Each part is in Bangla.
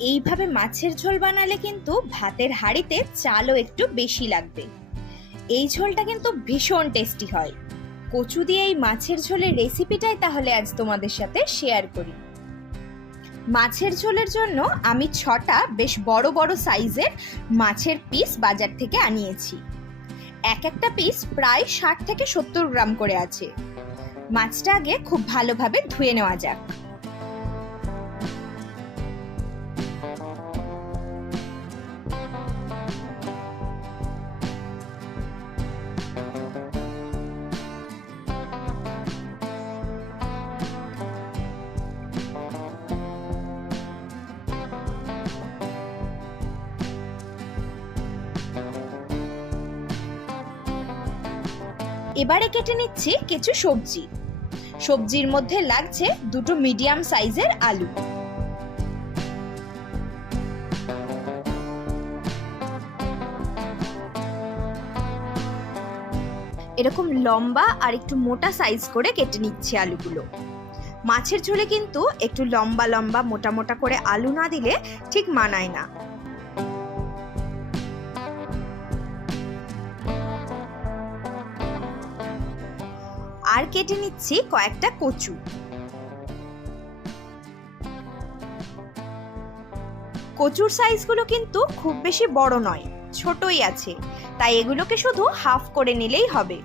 এইভাবে মাছের ঝোল বানালে কিন্তু ভাতের হাঁড়িতে চালও একটু বেশি লাগবে। এই ঝোলটা কিন্তু ভীষণ টেস্টি হয়। কচু দিয়ে এই মাছের ঝোলের রেসিপিটাই তাহলে আজ তোমাদের সাথে শেয়ার করি। মাছের ঝোলের জন্য আমি ছটা বেশ বড় বড় সাইজের মাছের পিস বাজার থেকে আনিয়েছি। এক একটা পিস প্রায় ষাট থেকে সত্তর গ্রাম করে আছে। মাছটা আগে খুব ভালোভাবে ধুয়ে নেওয়া যাক। এবারে কেটে নিচ্ছি কিছু সবজি। সবজির মধ্যে লাগছে দুটো মিডিয়াম সাইজের আলু। এরকম লম্বা আর একটু মোটা সাইজ করে কেটে নিচ্ছি আলুগুলো। মাছের ঝোলে কিন্তু একটু লম্বা লম্বা মোটা মোটা করে আলু না দিলে ঠিক মানায় না। আর কেটে নিচ্ছি কয়েকটা কচু। কচুর সাইজগুলো কিন্তু খুব বেশি বড় নয়, ছোটই আছে। তাই এগুলোকে শুধু হাফ করে নিলেই হবে।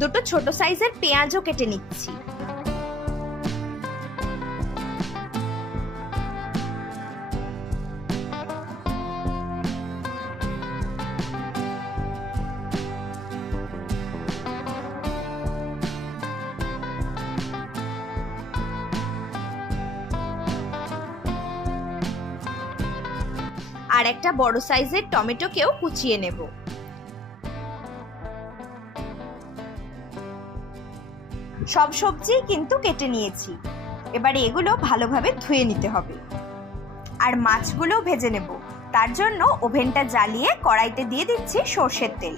দুটো ছোট সাইজের পেঁয়াজও কেটে নিচ্ছি। আর একটা বড় সাইজের টমেটোকেও কুচিয়ে নেব। সব সবজি কিন্তু কেটে নিয়েছি। এবারে এগুলো ভালোভাবে ধুয়ে নিতে হবে। আর মাছগুলোও ভেজে নেব। তার জন্য ওভেনটা জ্বালিয়ে কড়াইতে দিয়ে দিচ্ছি সর্ষের তেল।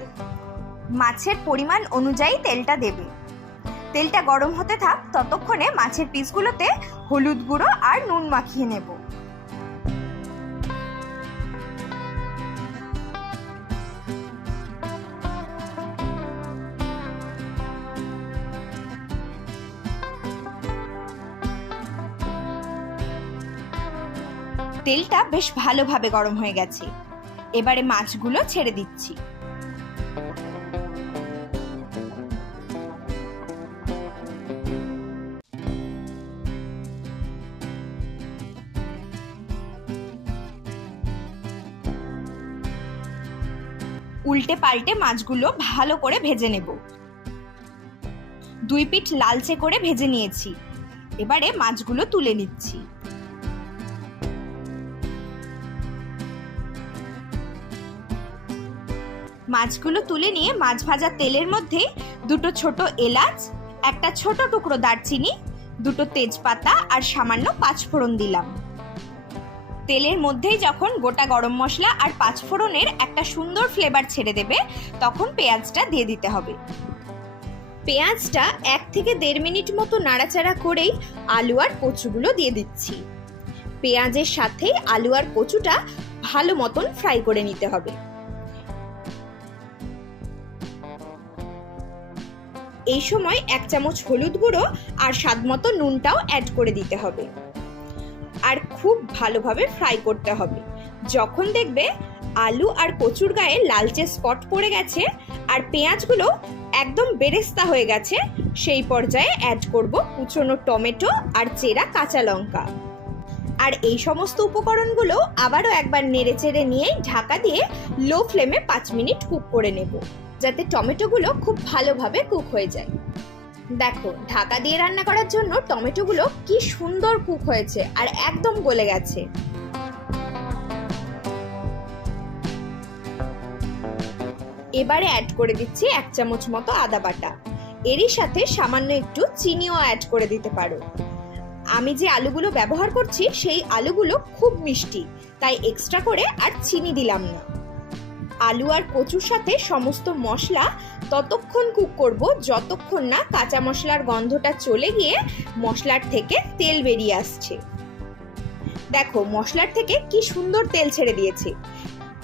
মাছের পরিমাণ অনুযায়ী তেলটা দেবে। তেলটা গরম হতে থাক, ততক্ষণে মাছের পিসগুলোতে হলুদ গুঁড়ো আর নুন মাখিয়ে নেব। তেলটা বেশ ভালোভাবে গরম হয়ে গেছে। এবারে মাছগুলো ছেড়ে দিচ্ছি। উল্টে পাল্টে মাছগুলো ভালো করে ভেজে নেব। দুই পিঠ লালচে করে ভেজে নিয়েছি। এবারে মাছগুলো তুলে নিচ্ছি। মাছগুলো তুলে নিয়ে মাছ ভাজা তেলের মধ্যে দুটো ছোট এলাচ, একটা ছোট টুকরো দারচিনি, দুটো তেজপাতা আর সামান্য পাঁচফোড়ন দিলাম। তেলের মধ্যেই যখন গোটা গরম মশলা আর পাঁচফোড়নের একটা সুন্দর ফ্লেভার ছেড়ে দেবে, তখন পেঁয়াজটা দিয়ে দিতে হবে। পেঁয়াজটা এক থেকে দেড় মিনিট মতো নাড়াচাড়া করেই আলু আর কচুগুলো দিয়ে দিচ্ছি। পেঁয়াজের সাথেই আলু আর কচুটা ভালো মতন ফ্রাই করে নিতে হবে। এই সময় এক চামচ হলুদ গুঁড়ো আর স্বাদ মতো নুনটাও অ্যাড করে দিতে হবে। আর খুব ভালোভাবে ফ্রাই করতে হবে। যখন দেখবে আলু আর কচুর গায়ে লালচে স্পট পড়ে গেছে আর পেঁয়াজগুলো একদম বেরেস্তা হয়ে গেছে, সেই পর্যায়ে অ্যাড করব কুচনো টমেটো আর চেরা কাঁচা লঙ্কা। আর এই সমস্ত উপকরণগুলো আবারও একবার নেড়ে চেড়ে নিয়ে ঢাকা দিয়ে লো ফ্লেমে পাঁচ মিনিট কুক করে নেব। যাতে টমেটোগুলো খুব ভালোভাবে কুক হয়ে যায়। দেখো, ঢাকা দিয়ে রান্না করার জন্য টমেটোগুলো কি সুন্দর কুক হয়েছে আর একদম গলে গেছে। এবারে অ্যাড করে দিচ্ছি এক চামচ মতো আদা বাটা। এরই সাথে সামান্য একটু চিনিও অ্যাড করে দিতে পারো। আমি যে আলুগুলো ব্যবহার করছি, সেই আলুগুলো খুব মিষ্টি, তাই এক্সট্রা করে আর চিনি দিলাম না। আলু আর কচুর সাথে সমস্ত মশলা ততক্ষণ কুক করব। যতক্ষণ না কাঁচা মশলার গন্ধটা চলে গিয়ে মশলার থেকে তেল বেরিয়ে আসছে। দেখো, মশলার থেকে কি সুন্দর তেল ছেড়ে দিয়েছে।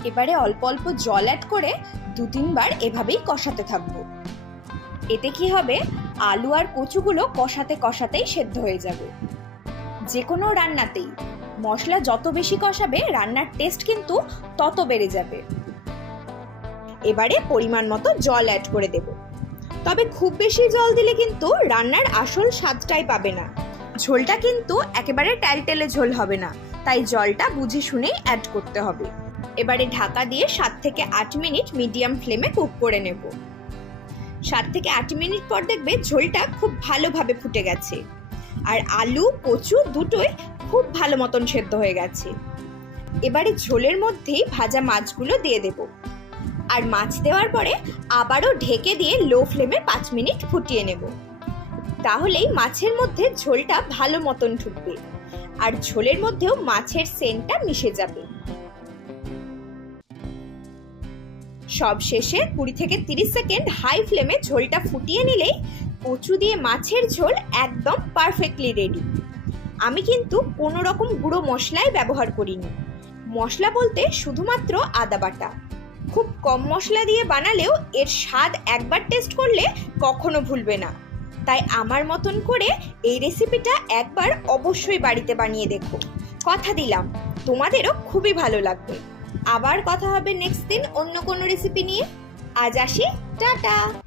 এবারে অল্প অল্প জল অ্যাড করে দু তিনবার এভাবেই কষাতে থাকব। এতে কি হবে? আলু আর কচুগুলো কষাতে কষাতেই সেদ্ধ হয়ে যাবে। যে কোনো রান্নাতেই। মশলা যত বেশি কষাবে, রান্নার টেস্ট কিন্তু তত বেড়ে যাবে। এবারে পরিমাণ মতো জল অ্যাড করে দেব। তবে খুব বেশি জল দিলে কিন্তু রান্নার আসল স্বাদটাই পাবে না। ঝোলটা কিন্তু একেবারে টাইলটেলে ঝোল হবে না, তাই জলটা বুঝে শুনেই অ্যাড করতে হবে। এবারে ঢাকা দিয়ে সাত থেকে আট মিনিট মিডিয়াম ফ্লেমে কুক করে নেব। সাত থেকে আট মিনিট পর দেখবে ঝোলটা খুব ভালোভাবে ফুটে গেছে। আর আলু, কচু দুটোই খুব ভালো মতন সেদ্ধ হয়ে গেছে। এবারে ঝোলের মধ্যেই ভাজা মাছগুলো দিয়ে দেব। আর মাছ দেওয়ার পরে আবারও ঢেকে দিয়ে লো ফ্লেমে পাঁচ মিনিট ফুটিয়ে নেব। তাহলেই মাছের মধ্যে ঝোলটা ভালো মতন ঢুকবে আর ঝোলের মধ্যেও মাছের সেন্টটা মিশে যাবে। সব শেষে কুড়ি থেকে তিরিশ সেকেন্ড হাই ফ্লেমে ঝোলটা ফুটিয়ে নিলেই কচু দিয়ে মাছের ঝোল একদম পারফেক্টলি রেডি। আমি কিন্তু কোনো রকম গুঁড়ো মশলাই ব্যবহার করিনি। মশলা বলতে শুধুমাত্র আদা বাটা। খুব কম মশলা দিয়ে বানালেও এর স্বাদ একবার টেস্ট করলে কখনো ভুলবে না। তাই আমার মতন করে এই রেসিপিটা একবার অবশ্যই বাড়িতে বানিয়ে দেখো। কথা দিলাম, তোমাদেরও খুবই ভালো লাগবে। আবার কথা হবে নেক্সট দিন অন্য কোনো রেসিপি নিয়ে। আজ আসি, টাটা!